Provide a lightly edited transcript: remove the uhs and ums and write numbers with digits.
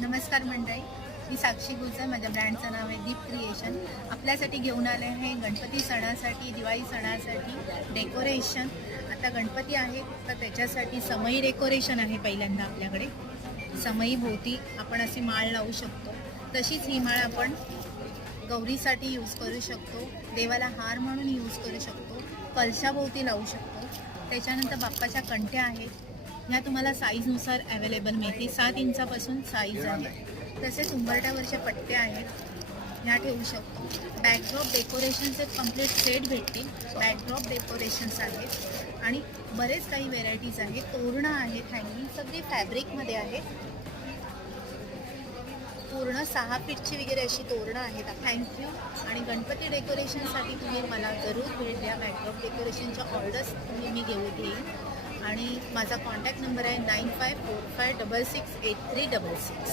नमस्कार मंडळी, मी साक्षी गुजर. माझ्या ब्रँडचं नाव आहे दीप क्रिएशन. आपल्यासाठी घेऊन आले आहे गणपती सणासाठी, दिवाळी सणासाठी डेकोरेशन. आता गणपती आहे तर त्याच्यासाठी समई डेकोरेशन आहे. पहिल्यांदा आपल्याकडे समई भोवती आपण अशी माळ लावू शकतो. तशीच ही माळ आपण गौरीसाठी यूज करू शकतो, देवाला हार म्हणून यूज करू शकतो, कलशाभोवती लावू शकतो. त्याच्यानंतर बाप्पाच्या कंठ्या आहेत, ह्या तुम्हाला साईजनुसार अवेलेबल मिळतील. 7 इंचापासून साईज आहे. तसेच उंबरट्यावरच्या पट्ट्या आहेत, ह्या ठेवू शकतो. बॅकड्रॉप डेकोरेशनचे कंप्लीट सेट भेटतील. बॅकड्रॉप डेकोरेशन्स आहेत आणि बरेच काही व्हेरायटीज आहेत. तोरणं आहेत, हँगिंग सगळी फॅब्रिकमध्ये आहेत. पूर्ण 6 फीटची वगैरे अशी तोरणं आहेत. थँक्यू. आणि गणपती डेकोरेशनसाठी तुम्ही मला जरूर भेट द्या. बॅकड्रॉप डेकोरेशनच्या ऑर्डर्स मी घेईन आणि माझा कॉन्टॅक्ट नंबर आहे 9545668366.